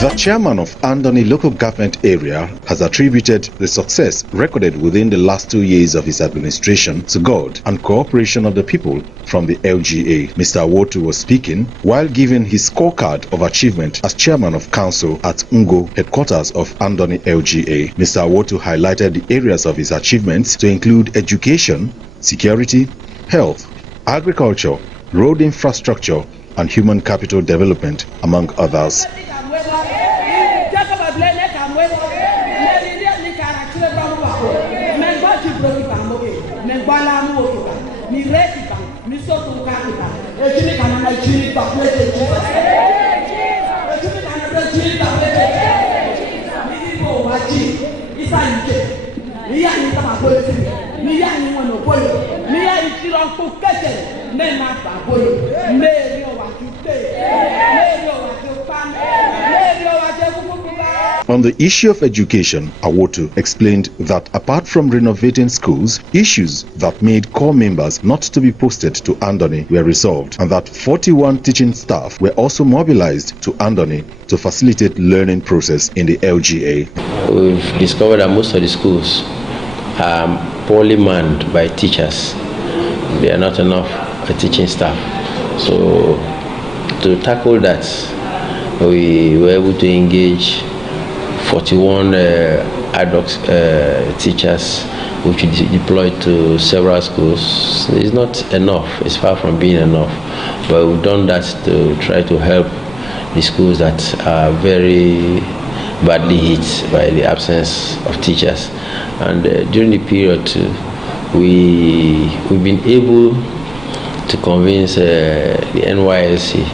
The chairman of Andoni local government area has attributed the success recorded within the last 2 years of his administration to God and cooperation of the people from the LGA. Mr. Awotu was speaking while giving his scorecard of achievement as chairman of council at Ngo, headquarters of Andoni LGA. Mr. Awotu highlighted the areas of his achievements to include education, security, health, agriculture, road infrastructure, and human capital development, among others. On the issue of education, Awotu explained that apart from renovating schools, issues that made core members not to be posted to Andoni were resolved, and that 41 teaching staff were also mobilized to Andoni to facilitate learning process in the LGA. We've discovered that most of the schools are poorly manned by teachers. There are not enough teaching staff. So to tackle that, we were able to engage 41 ad hoc teachers, which we deployed to several schools. It's not enough, it's far from being enough, but we've done that to try to help the schools that are very badly hit by the absence of teachers. And during the period we've been able to convince the NYSC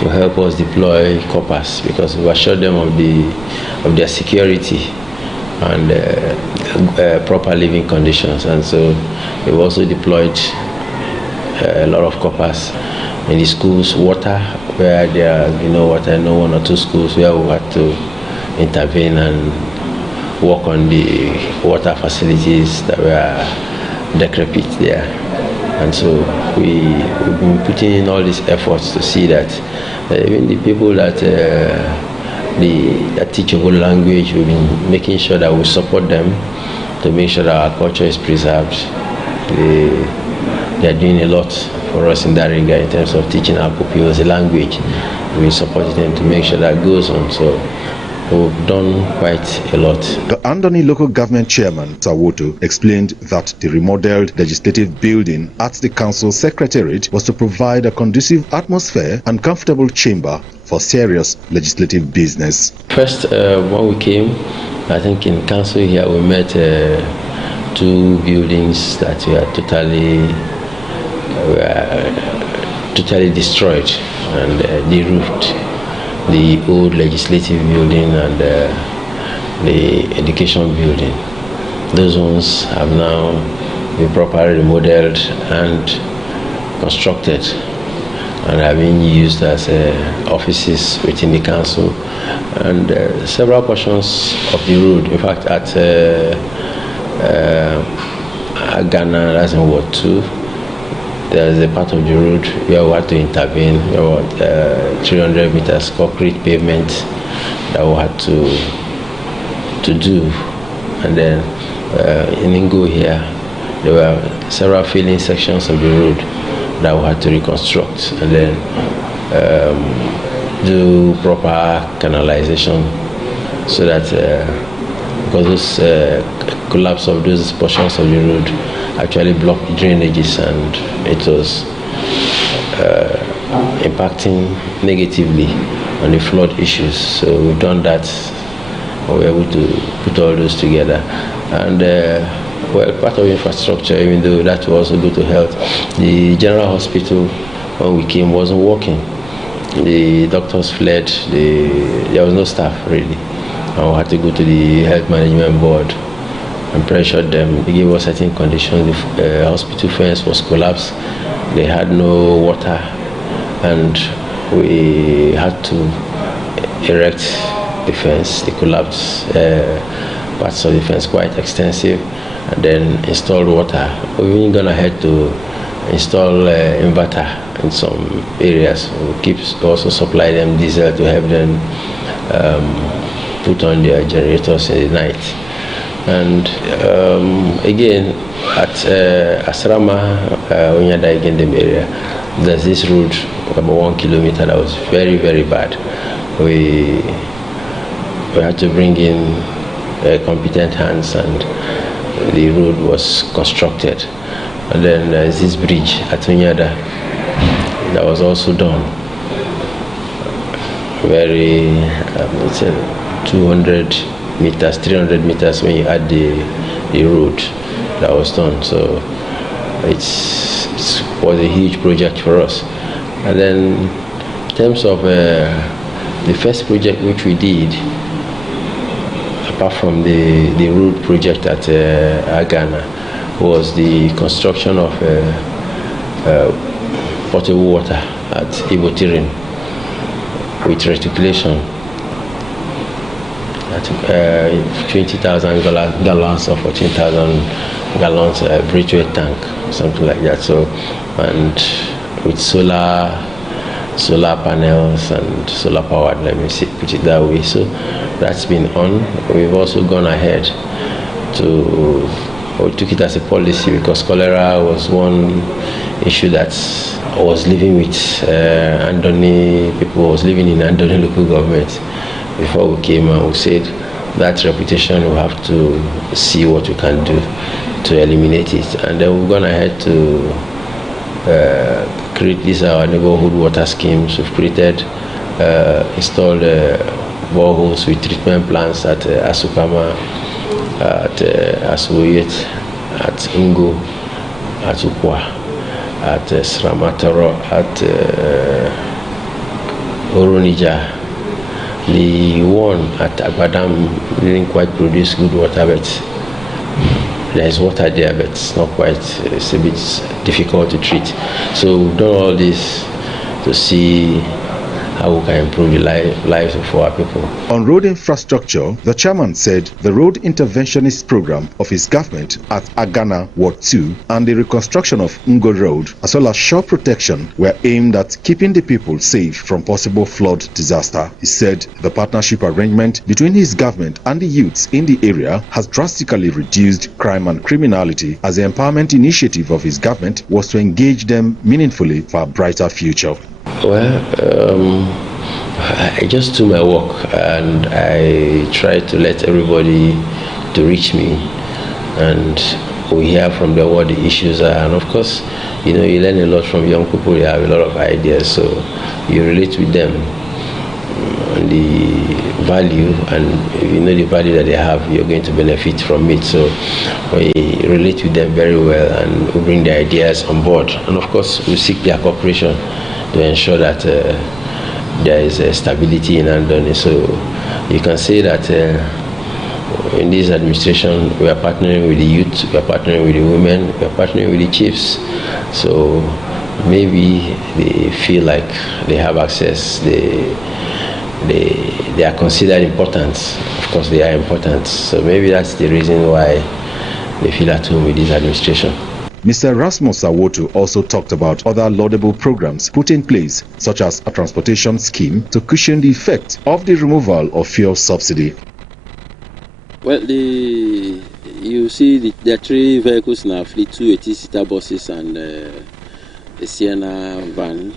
to help us deploy coppers, because we assured them of their security and proper living conditions. And so we've also deployed a lot of coppers in the schools. Water, where there are water, one or two schools where we had to intervene and work on the water facilities that were decrepit there. And so we've been putting in all these efforts to see that even the people that teach Obolo language, we've been making sure that we support them to make sure that our culture is preserved. They are doing a lot for us in that regard in terms of teaching our pupils the language. We've been supporting them to make sure that goes on. So we've done quite a lot. The Andoni local government chairman, Awotu, explained that the remodeled legislative building at the council secretariat was to provide a conducive atmosphere and comfortable chamber for serious legislative business. First, when we came, I think in council here we met two buildings that were totally destroyed and deroofed. The old legislative building and the education building. Those ones have now been properly remodeled and constructed and are being used as offices within the council. And several portions of the road, in fact at Ghana, that's in Ward 2, there's a part of the road where we had to intervene, about 300 meters concrete pavement that we had to do. And then in Ngo here, there were several filling sections of the road that we had to reconstruct and then do proper canalization, so that because this collapse of those portions of the road actually blocked drainages, and it was impacting negatively on the flood issues. So we've done that. We were able to put all those together. And well, part of infrastructure, even though that was also good to health, the general hospital, when we came, wasn't working. The doctors fled. There was no staff really. And we had to go to the health management board and pressured them. They gave us certain conditions. The hospital fence was collapsed. They had no water, and we had to erect the fence. The collapsed parts of the fence, quite extensive, and then installed water. We've even gone ahead to install inverter in some areas. We also supply them diesel to help them put on their generators in the night. And again, at Asrama, Onyada Igendem area, there's this road about 1 kilometer that was very, very bad. We had to bring in competent hands, and the road was constructed. And then there's this bridge at Onyada that was also done. Very, it's 200 meters, 300 meters when you add the road that was done. So it was a huge project for us. And then in terms of the first project which we did, apart from the road project at Agana, was the construction of potable water at Ibotirin with reticulation at 20,000 gallons or 14,000 gallons bridgeway tank, something like that. So, and with solar panels and solar powered, let me put it that way. So that's been on. We've also gone ahead we took it as a policy because cholera was one issue that was living with Andoni, people was living in Andoni local government before we came, and we said that reputation we have to see what we can do to eliminate it. And then we've gone ahead to create this our neighborhood water schemes. We've created, installed boreholes with treatment plants at Asukama, at Asuyet, at Ungo, at Ukwa, at Sramatoro, at Oronija. The one at Agbadam didn't quite produce good water, but there is water there, but it's not quite, it's a bit difficult to treat. So we've done all this to see how we can improve the lives of our people. On road infrastructure, the chairman said the road interventionist program of his government at Agana Ward 2 and the reconstruction of Ngo Road, as well as shore protection, were aimed at keeping the people safe from possible flood disaster. He said the partnership arrangement between his government and the youths in the area has drastically reduced crime and criminality, as the empowerment initiative of his government was to engage them meaningfully for a brighter future. Well, I just do my work, and I try to let everybody to reach me, and we hear from them what the issues are. And of course, you learn a lot from young people. They have a lot of ideas, so you relate with them on the value, and if you know the value that they have, you're going to benefit from it. So we relate with them very well, and we bring the ideas on board, and of course we seek their cooperation to ensure that there is stability in Andoni. So you can say that in this administration we are partnering with the youth, we are partnering with the women, we are partnering with the chiefs. So maybe they feel like they have access, they are considered important. Of course they are important. So maybe that's the reason why they feel at home with this administration. Mr. Rasmus Awotu also talked about other laudable programs put in place, such as a transportation scheme to cushion the effect of the removal of fuel subsidy. Well, you see there are 3 vehicles in our fleet, 2 80-seater buses and a Sienna van.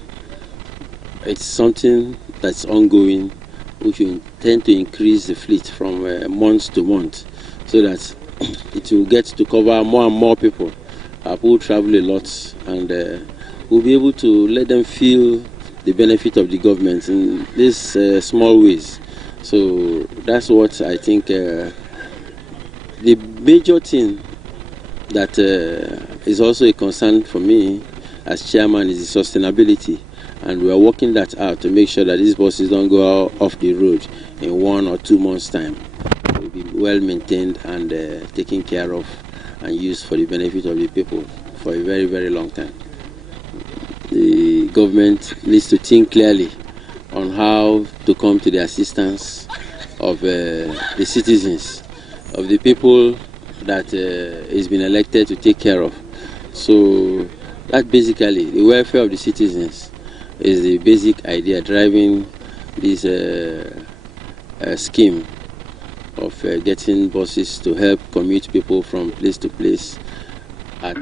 It's something that's ongoing, which we intend to increase the fleet from month to month, so that it will get to cover more and more people. Our people travel a lot, and we'll be able to let them feel the benefit of the government in these small ways. So that's what I think the major thing that is also a concern for me as chairman is the sustainability, and we are working that out to make sure that these buses don't go off the road in 1 or 2 months' time. Will be well maintained and taken care of and used for the benefit of the people for a very, very long time. The government needs to think clearly on how to come to the assistance of the citizens, of the people that he's been elected to take care of. So that basically the welfare of the citizens is the basic idea driving this scheme of getting buses to help commute people from place to place at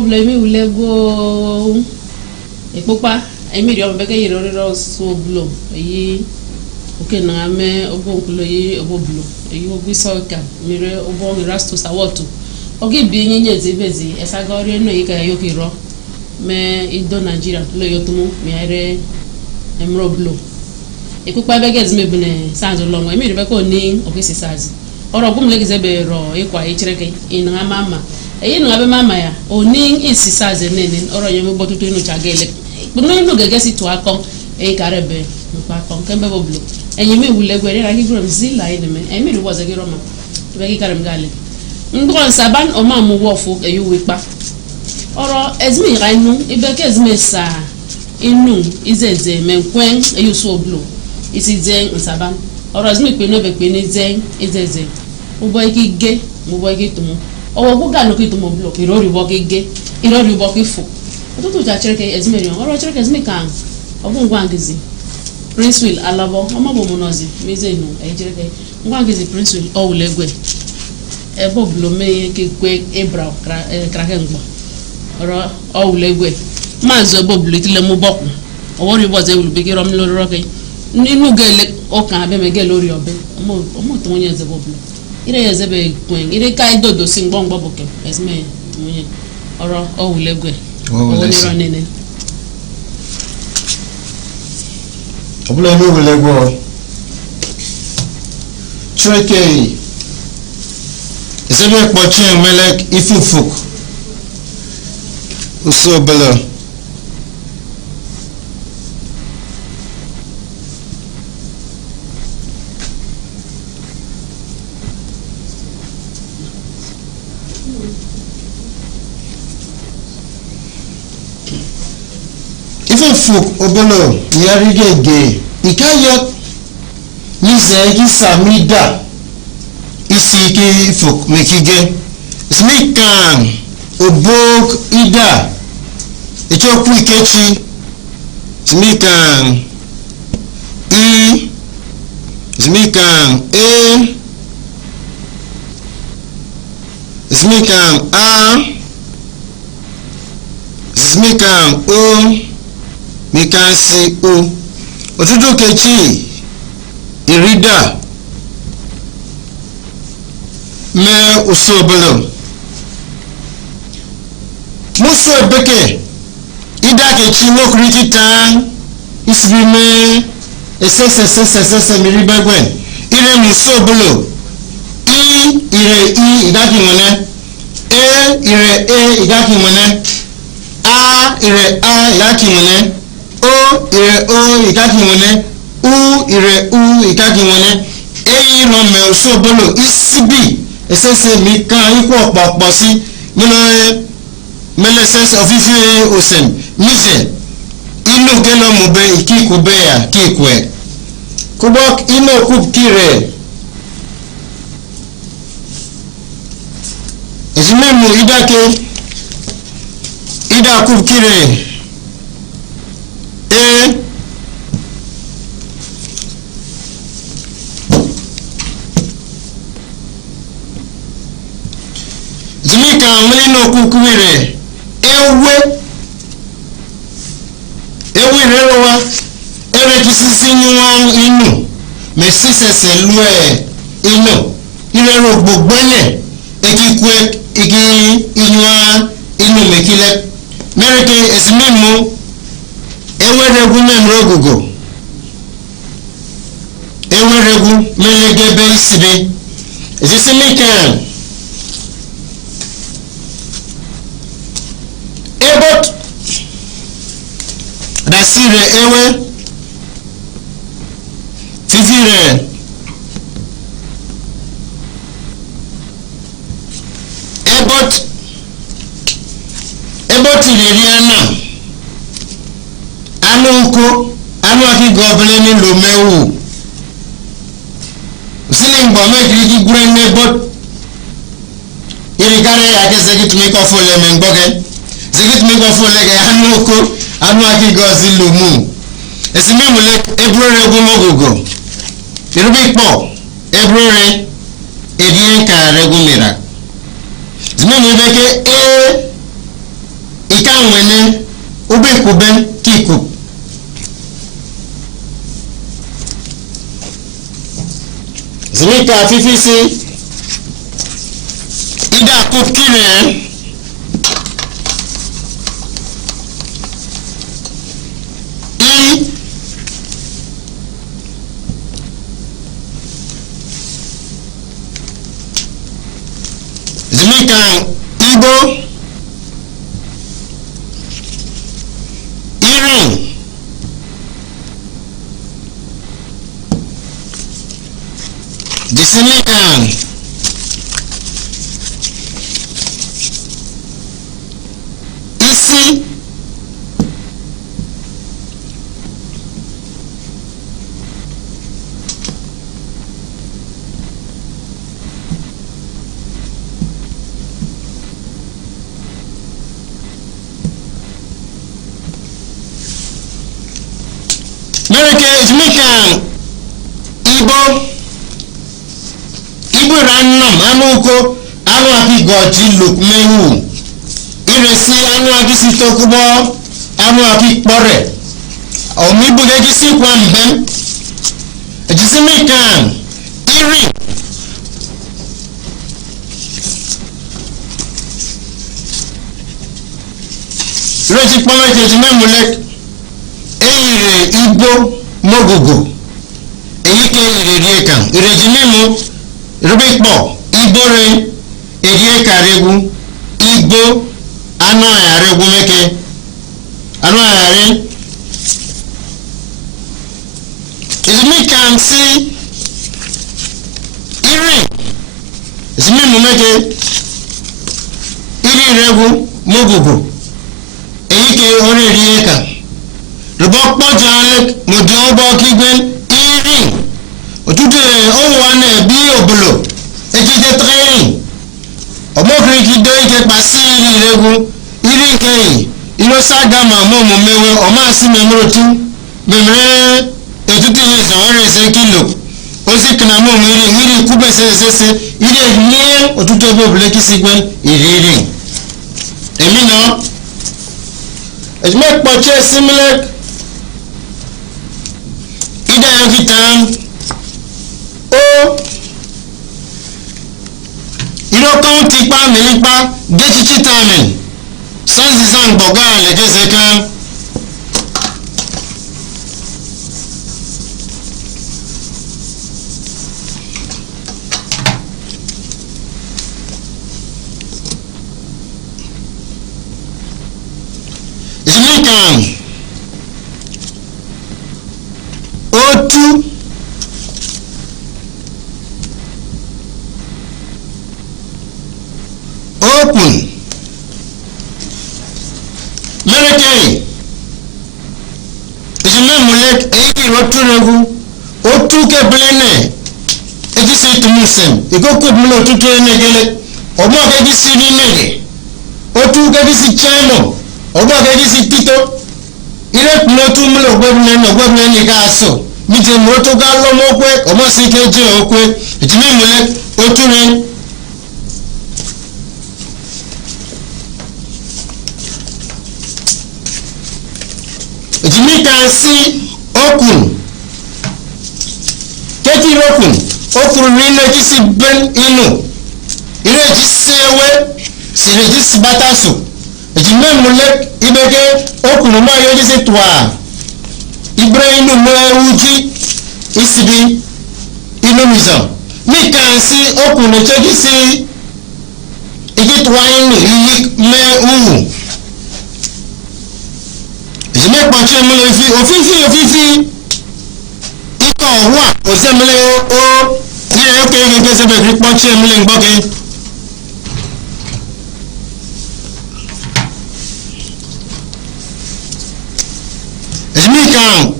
Blame will go a papa. I made your beggar so blow. Okay, now I'm a Obolo. You will be so camp. Mirror Obon Rastus Awato. Okay, being busy as I got in Yoki Rock. Me ido Nigeria Loyotumo, me I emerald blue. A papa beggars me bene sounds along. I made a becker name of his size. Or a woman like a bear or a quiet in a mamma. You know, Mama, or Ning is his size and or a young bottle to Chagale. But no, look, I guess it to a come a carabe, no platform, Campbell Blue. And you may will let where I give him Zilla in me. I mean, it was a girl, to make Caram Galley. Ngon Saban or Mamma Waffle, a you whip back. Or as me, I know, if I guess Messa in noon is a day, men quen, a you so blue. Is it Zane and Saban? Or as me, never queen Zane is a Zane. Uboiki gay, Muboiki to me. Or who got no to Moblo, he already walk a gay, he already walk a fool. I don't know as million, or a check as me can. Or one Wangizi. Prince will allow a mobile monozi, Mizeno, a jerk, Wangizi Prince will all legway. A boblo may quick a brow, crackengo. Or all legway. Mazo bob little mobile. Or what it was able to begin on Lord Rocky. No gay or can be a gallery of it. Almost 1 years of boblo. It is a big wing. It is kind of sing bong bubble as me or oh, legwe. Running. Obolo Lego. Tricky. It's a bit watching Melek Ifufuk. So below. Ifufuk Obolo Yarigege. Ikayot Nizegi Samida. Isiki Ifuk Mekige. Smikan Obok Ida. Echoku Ikechi. Smikan Smikan Smikan Smikan Mikan si Otutu Kechi Irida Me Usobolo Muso Beke Ida Kechi no kriti tan Isbime Esese Miribagwen Ire Musobolo Ire Idaki Mone Ire Idaki Mone Ire Idaki Mone O ire o ikaki mone ire ikaki mone ro me Osobolo isibi esese mi kan iku opopo si mino meleses ofifi osen mise inu gelo mo be ikiku be ya kikwe kubok ino kub kire ezimemu idake ida kub kire Zimika mlino kukwire ewe rewa ere kisisi nyuwa inu mesisese lue inu ire gbogbo ele ekikwe igi inyuwa inu mekile mereke esimimu eweregu menrogugo eweregu melegebe isibe ezisimika kasire ewe fifire ebot leriana anuko anu aki gobele ni lomewu usini ngome kiri gurene bot irikare yake segit mi ko fole mengboge segit mi ko fole ge anuko anu aki gozi lomu esimi mule ebrore gumogogo irubi po ebrore edien ka regumira zimeni beke ikanwene ubekuben kiku zimika fifisi ida kukire zimika Igbo Irin Disimikan Isi Mereke Izmikan Igbo rannam anuko anu aki goji lukmewu iresi anu aki sitokubo anu aki pore omibu geji si kwa mbem Izmikan iri Reji pome kejimemulek Eire Igbo mogogo eyike irerie kan irejimemu rubikpo Igbore erie karegu Igbo ano aregu meke ano are izmi kan si iri izmi meke iri regu mogogo eyike orerie kan Rubok Jalek Mudobo Kigwen Iri Otutu Owane Bi Obolo Ekite Train Omokri Kidoy Ke Pasiri Regu Iri Kei Ilo Sagama Momo Mewe Omasi Memrotu Memre Etutu Yezaware Sekilo Osi Knamo Iri Kube Sese Iri Nye Otutu Obolo Kisigwen Iri Emino Ejmek Poche Similek Ida Yokitan O Iro County Pa Melipa Gechichi Tamen Sanzizan Boga Legezeka Izmikan Otu Open Mereke Izimemulek Eiki Roturegu Otu ke blene Ejisi tumusem Ikoku mulo tutu enegele Omo kegisi rinege Otu kegisi chemo Omo kegisi tito Ile kulotu mulo gwebne ni kaso Mite moto galo mokwe Omo sike je okwe Izimemulek Oture Jimikansi okun Keti okun Okun rine jisi ben inu Ire jisi ewe Sire jisi batasu Jimemulek ibeke okun ma yo jisi twa Ibre inu mwe uji Isibi inu mizan Mikansi okun eche jisi Iki twa inu Iyi me uwu Zime kpọchie mele ofifi ike ọhụa ose mele o ihe oke ege sebe kri kpọchie mele mgbọke zime kan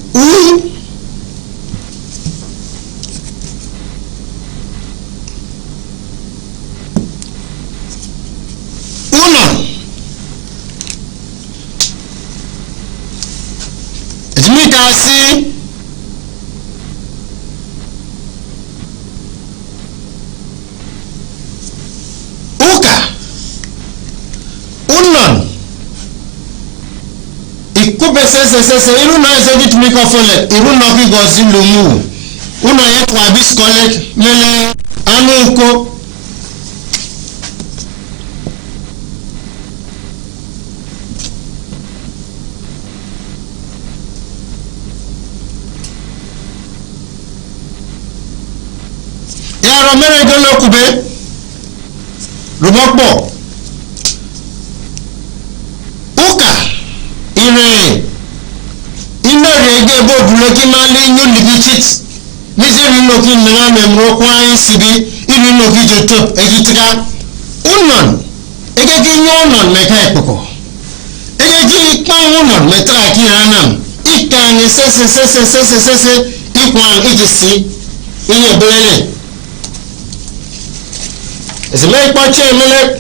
Mikasi Uka Unon Ikube se iru na ezogi tumiko fole iru no ki gozi lumu una ye kwa bis collect mele anu uko mere golo kube rumopo uka ire ino rege bo buloki mali nyu ligichit mizeri no ki na memro kwa sibi iri no ki joto egitika unon ege ki nyonon meka epoko ege ki pa unon metra ki ranam ikani sese ikwan igisi iye belele Is it like my chain minute?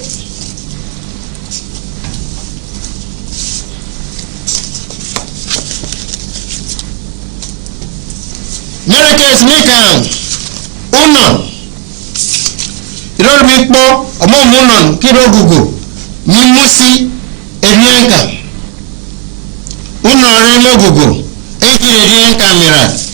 Americans Mikan Unon. You don't make more among Unon, Kiro Gugu, Mimusi, Erianka Unon Remo Gugu, Eki Camera.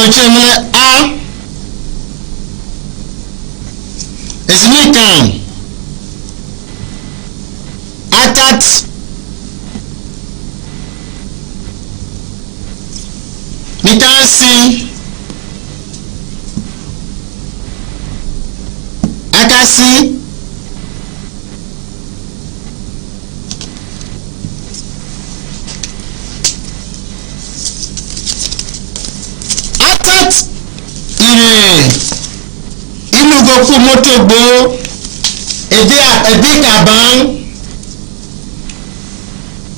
Bọ̀chẹ́mẹ́lẹ́ a ẹ̀sìnmí kan atat nítansí akásí Inugoku motobo ebe kaban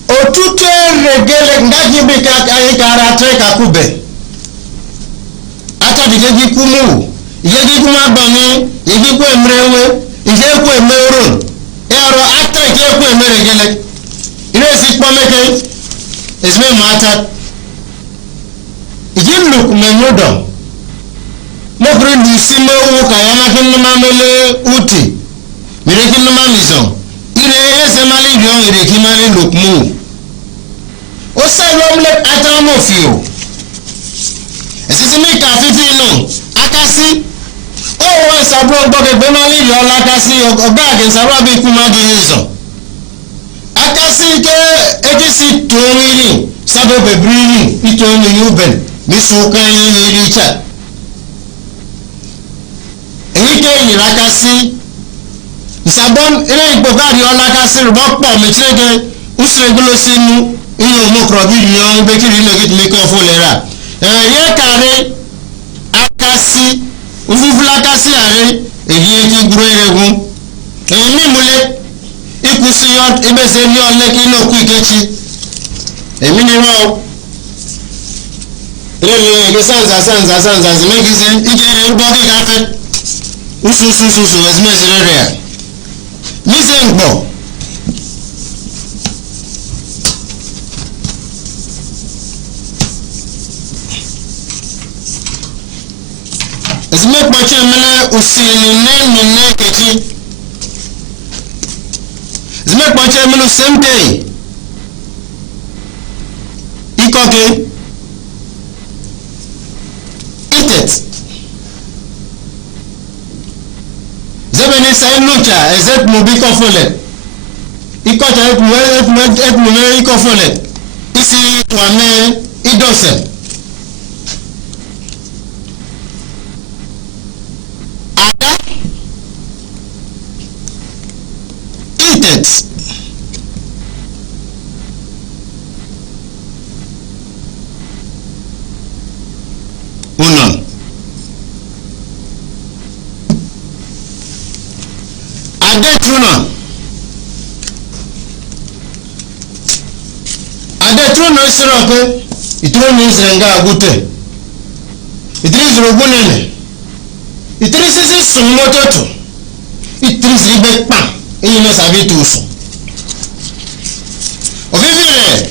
otutu regele ngaji bika ayikara treka kube ata dikeji kumu yeji kuma bani yeji ku emrewe ije ku emero ero ata ke ku emeregele ire si pomeke esme mata ije look menyodo Mokri Lucimo Kayama Kinamele Uti Mirikinamison. Ire Semali Yon Irikimali Lukmu. Osa Romlet Atamofio. Esisimi Kafifino Akasi. Oh, Sabro Boke Bemali Yola Akasi Ogag and Sarabi Kumagi. Akasi Ekisi Tony Sabobe breathing, Itoni Uben, Misuka Richard. Ike Irakasi Sabon ere Bogari Olakasi Bokpo Michege Usregulo Sinu Iyo Mokrobi Yon Bekiri Legit Miko Folera. Ye Kare Akasi Ufufulakasi Are Eki Guregun. Mimule Ikusi Yot Ibese Yon Leki no Kwikechi. Eminimo Ere Sanza Zimekise Ike Bogi Kafe. Usu ezmezere Mizengbo Ezmek Bachemele Usini Nene Kechi Ezmek Bachemele same day Ikoke Eat it Zebeni Saïloucha, ezet Mobiko Folet. Ikocha et Moué Iko Folet. Ici, Toine, idose ada itet unon adetrunon adetrunon sirope itrunon isrenga agute idrizro bunene idrisisi sumototo idrisri bekpa eyine sabitu so ovivire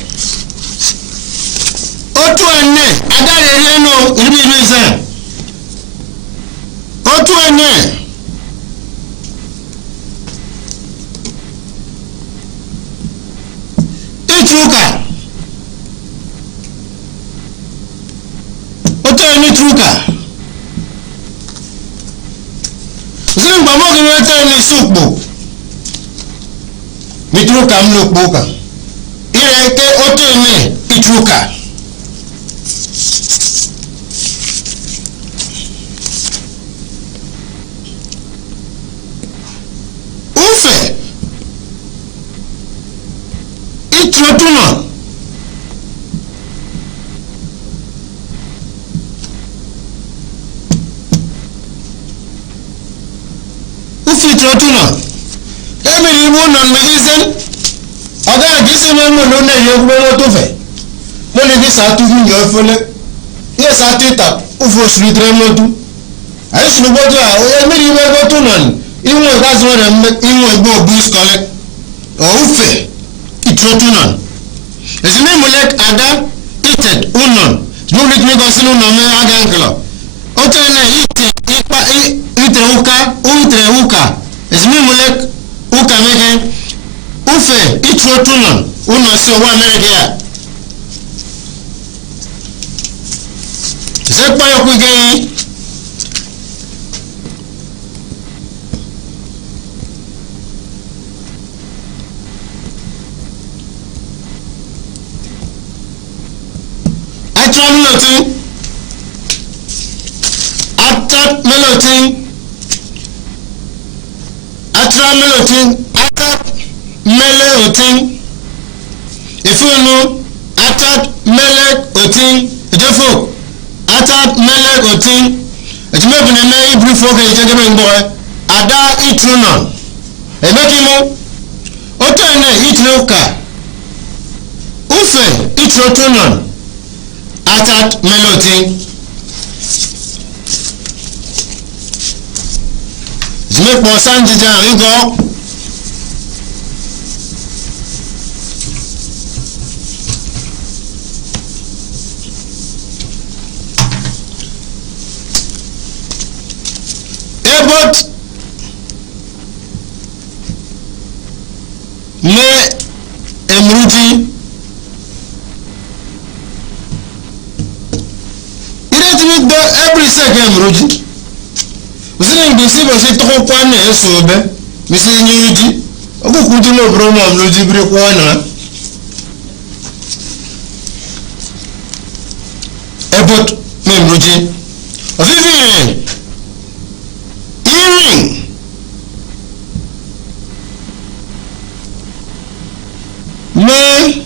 otu ene adare reno irbi reason otu ene itruka otu ene truka zimba mogi wete ni sukbo mitruka mlokboka ireke otu ene itruka ufe itrotuna ufe itrotuna emiri ibu non medicine oga gisi mo mo lo na ye gbo to fe mo le gisa tu fi yo fole ye sa tita ufo sritre mo tu ayi sunu bojo a o emiri ibu go tu non iwo ga so re iwo igbo bus kole o ufe itrotuna ezime mo lek ada itet unon no lek me go sinu no me aga nklo o te na ite ipa ite uka ezime mo lek uka meke ufe itrotuna uno si owa america se pa yo ku ge melotin ifunu atat melek otin defo atat melek otin ejimebune me ibru foke ijegebe ngbo ada itruna emekimo otene itruka ufe itrotuna atat melotin jimepo sanjija ngo ebot me emruti ireti do every second emruti usine ngisi bo se to kwa na eso be mi se nyuji okuku di no bromo emruti bire kwa na ebot me emruti ofifi me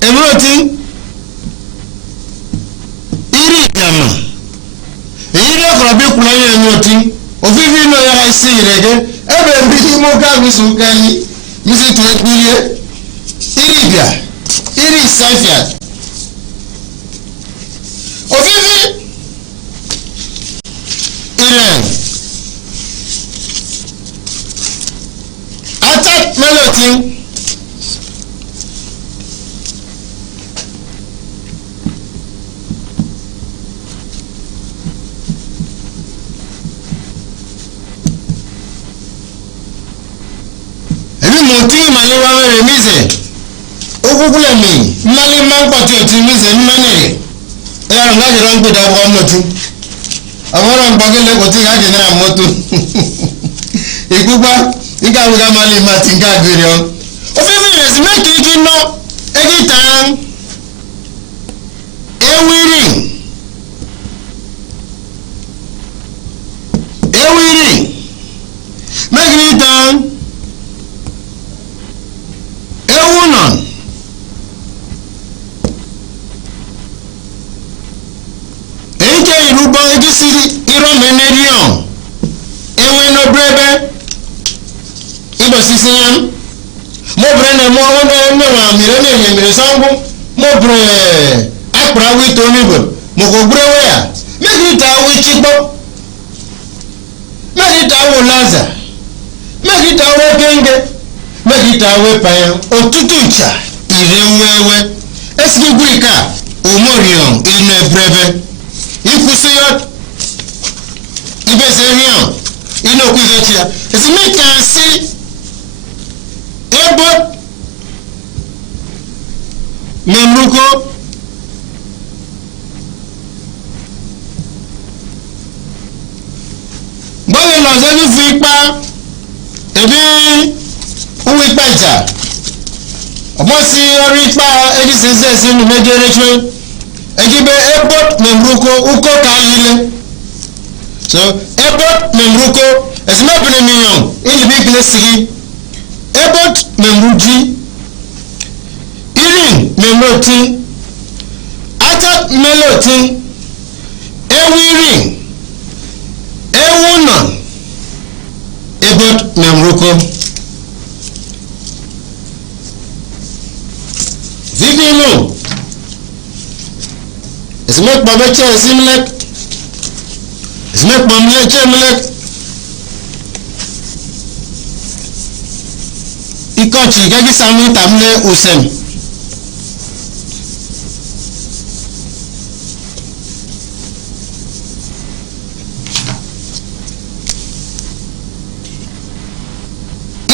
emroti iri gama iri akrobi kula ye emroti ofifi no ya isi irege ebe mbi mo ka mi su kani mi se to ekuriye iri bia iri safia ofifi ire attack melotin ebi montin malewa mere mize okukule mi mali man pati oti mize mmanere ya nga jira ngbe da bo motu awara mbagele ko ti ga je na moto igupa iga wiga mali matinga gere o fi fi res make igi no egi tan ejisi iro menerion enwe no brebe ibo sisi yam mo bre na mo wona me wa mi re ne mi re sangu mo bre akra wi to ni bo mo ko bre we ya me ni ta wi chigbo me ni ta wo laza me ni ta wo kenge me ni ta we payan otutu cha ire wewe eski gurika omorion inu brebe ikusiyo ibeserion inu okugetia esi me kan si ebo memruko bọ́ọ̀lù lọ́sẹ́ni fi ipa ebi uwe ipa ìjà ọmọ sí orí ipa ẹni sẹ́sẹ́ sínú méjèèjì ejibe ebot memruko uko ka yile so ebot memruko esime bene miyon ili bi glesigi ebot memruji irin memroti atat meloti ewirin ewuna ebot memruko vivino esmek babeche simlek esmek mamleche mlek ikochi gagi sami tamle usem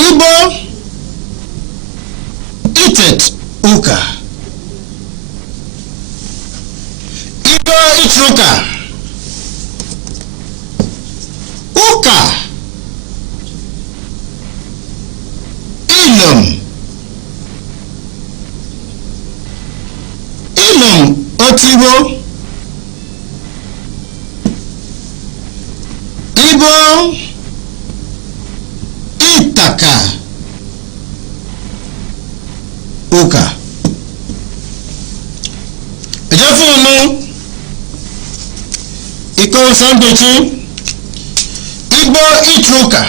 ibo itet uka itruka uka ilum otibo ibo itaka uka ejafunu iko sandochi igbo itruka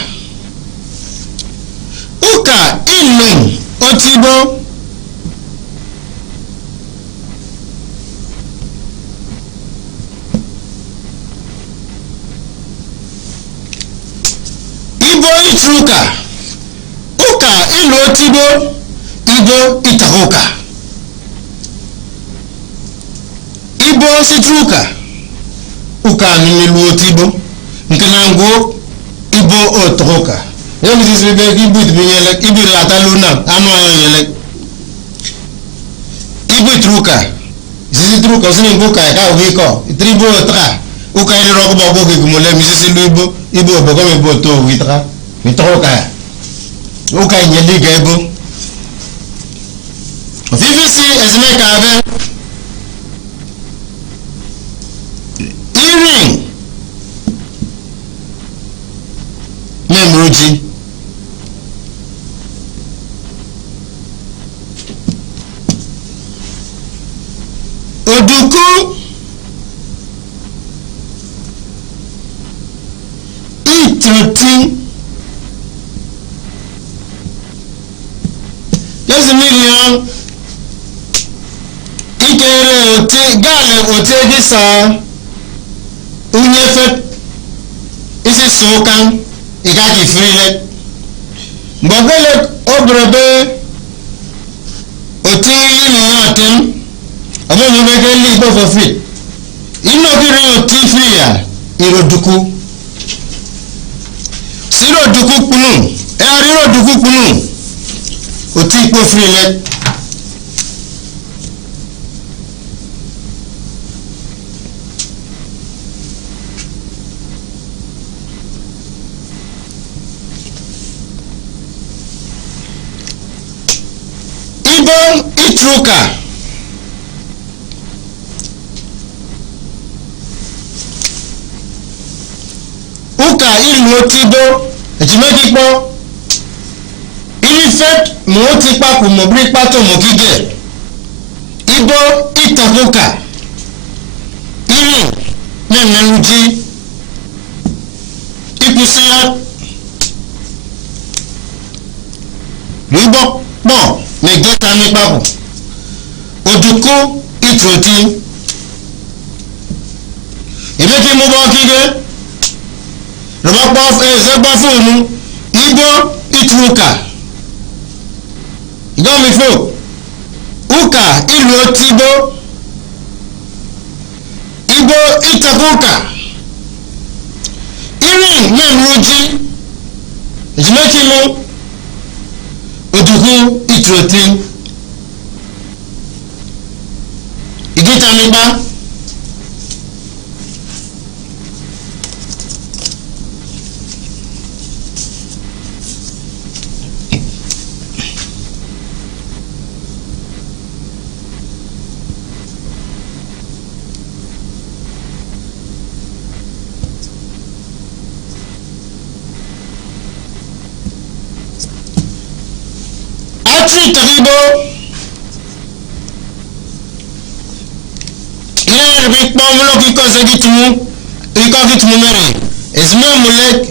uka ilum otibo igbo itruka uka ilu otibo igbo itahuka igbo sitruka uka nilu otibo nkena ngo ibo otoka yemi sisbe ibu tbinyele ibu lataluna amo yele ibu truka sisi truka sini buka ka wiko tribo tra uka ile roko bogo ke gumole mi sisi luibo ibu bogo me boto witra mi troka uka nyeli gebo vivisi ezme kave irin memruji oduku itruti million ikere ote gale ote gisa unyefe isi sokan ikaki freele mbogele obrebe ote yini yotem abo ni meke li bo for free ino kiri oti free ya iroduku siro duku kunu riro duku kunu oti ipo freele itruka uka ilu otibo ejimekikpo irifet mo ti papu mo bri pato mo gige ibo itakuka irin memeluji ikusia libo bo megeta mi babu oduku itroti ibeki mo bo kige roba pa ezegba funu ibo itruka igo mi fo uka ilu otibo ibo itabuka irin memeluji ejimeki mo oduku itroti igita mi ba atri taribo ina bi pamlo ki ko se gitumu iko gitumu mere isme mulek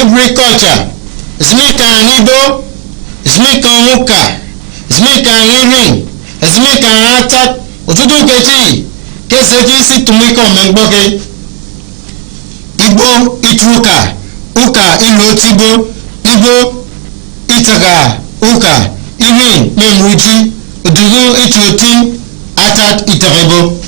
agriculture isme kan ibo isme kan muka isme kan irin isme kan atat otutu kechi kese ki si tumi ko mengboke ibo itruka uka ilo tibo ibo itaga uka irin memuji odugu itroti atat itarebo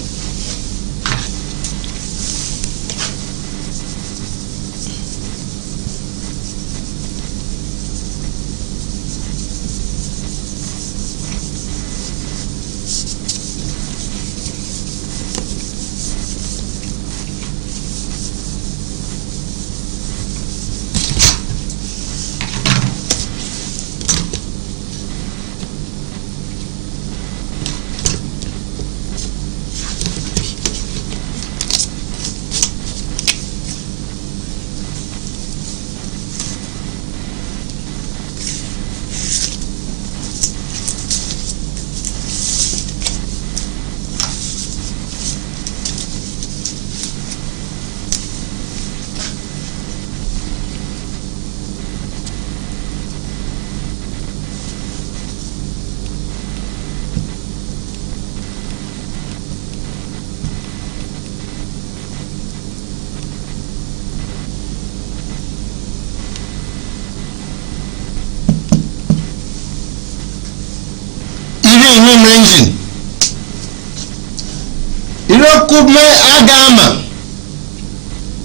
engine irokume agama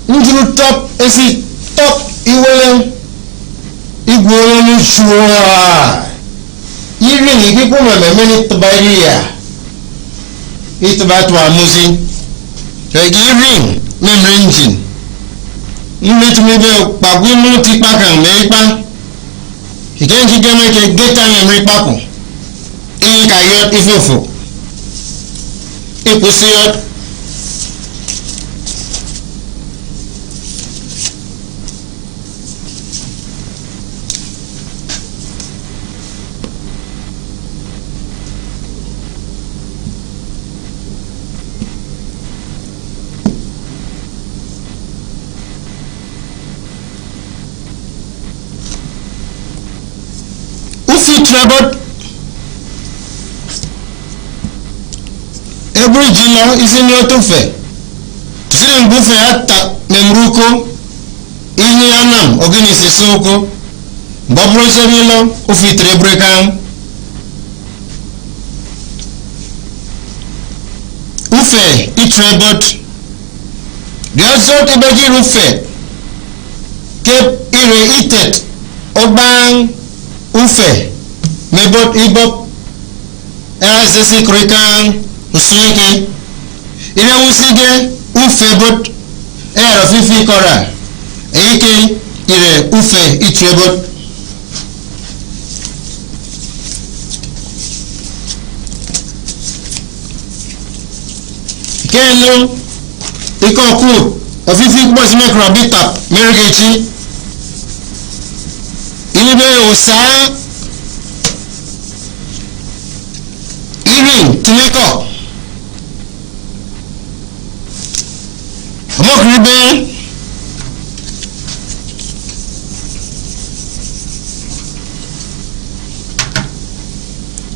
njuru top esi top iwele igwole ni shua yiri ni kiku meme ni tbaria itba to amuzi yiri meme engine nletu mi be pagwe mu ti pa kan me pa ikenji geme ke geta meme papo kayot ifofo ikusiyot ufi trabot every jino isini otofe tusiri mbufe hata memruko ini anam ogini sisoko babro semilo ufitre brekan ufe itrebot diazot ibeji ufe ke ire itet obang ufe mebot ibop asesi krikan usike ire usige ufe bot ero fifi kora eyike ire ufe itrebot kenu ikoku ofifi kubo si mekro bitap meregechi inibe osa irin tuniko Ibe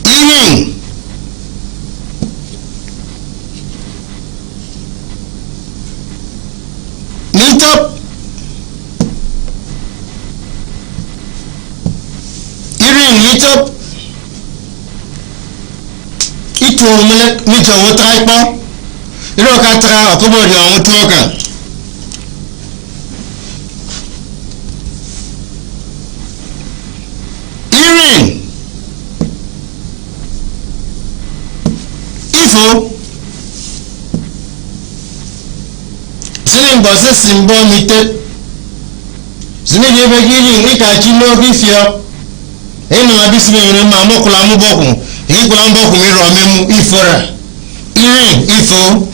Evening Meet up Evening meet up Itu mulek meet up with typo Iro katra okobodi on toka Evening Ifo Sini mbose simbo mite Sini jebe gili nika chilo kifyo Eno mabisi mene mamo kulamu boku Hii kulamu boku miro amemu ifora Evening ifo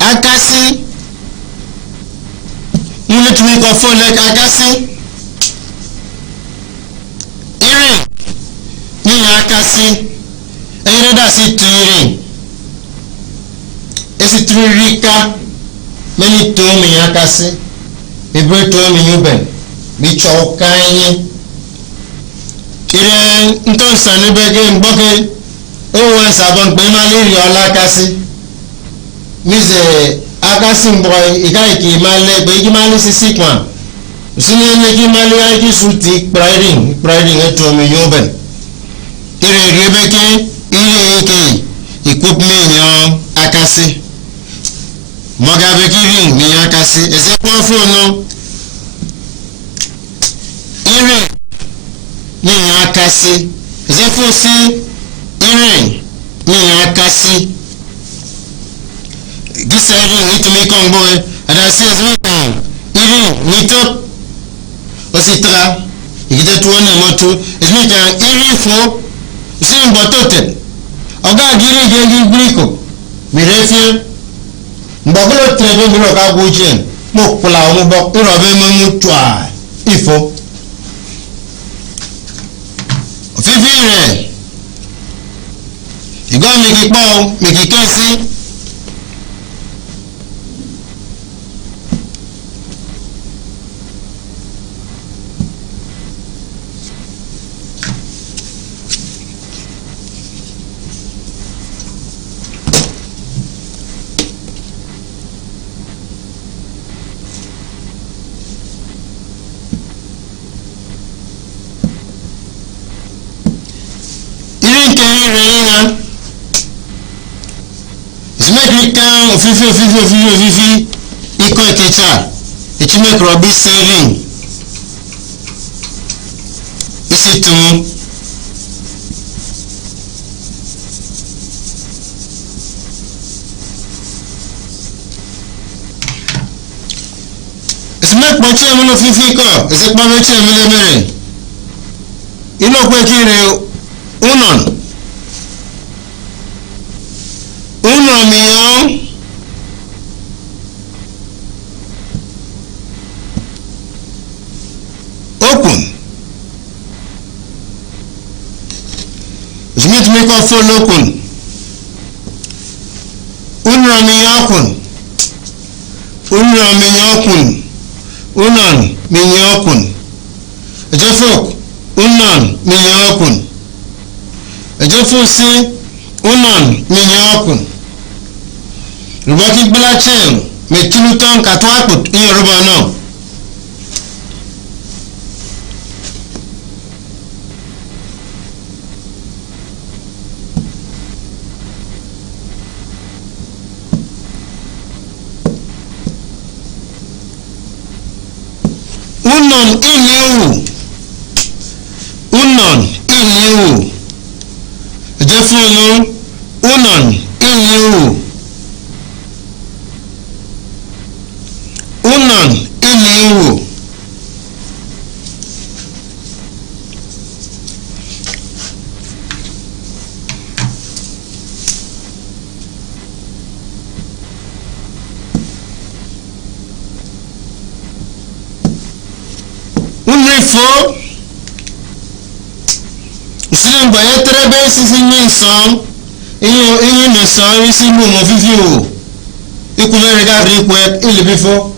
Akasi Mune tumiko phone like akasi Iri Ni akasi Ere da si tiri Esi tririka Meni tomi akasi Ibre tomi yuben Bicho kanyi Ire ntonsa nibege mboke Owen sabon pe maleri ola kasi Mise akasi mboy ikaiki male be ikimale sisi kwa usini neki male aiki suti priding eto mi yoben ire rebeke ire eke equipment yo akasi magabe kiring mi akasi ese kwa fono ire ni akasi ese fosi ire ni akasi This ring it to make on boy and I say as we can eating meet up ositra igide to one moto is make an eating for same bototen oga giri gengi briko mi refie mbogolo trebe mi ro ka gojen mo kula o mo bo iro be mo mu twa ifo fifi re igo mi ki po mi ki kesi Fifi iko ekecha echime krobi sering isi tumu esime kpoche muno fifi ko ese kpoche mele mere ino kwe kire unon miyo open Smith make a full open unra miyo unan miyo ejefok unan miyo ejefosi unan miyo Rubaki Blachen, Mekiluton Katwaput in Rubano. Unon in you. Jeffrey, unon in you. Unon iliu before. Slim by a trebes is in your song. In your song, is in room of you. You could regard request ill before.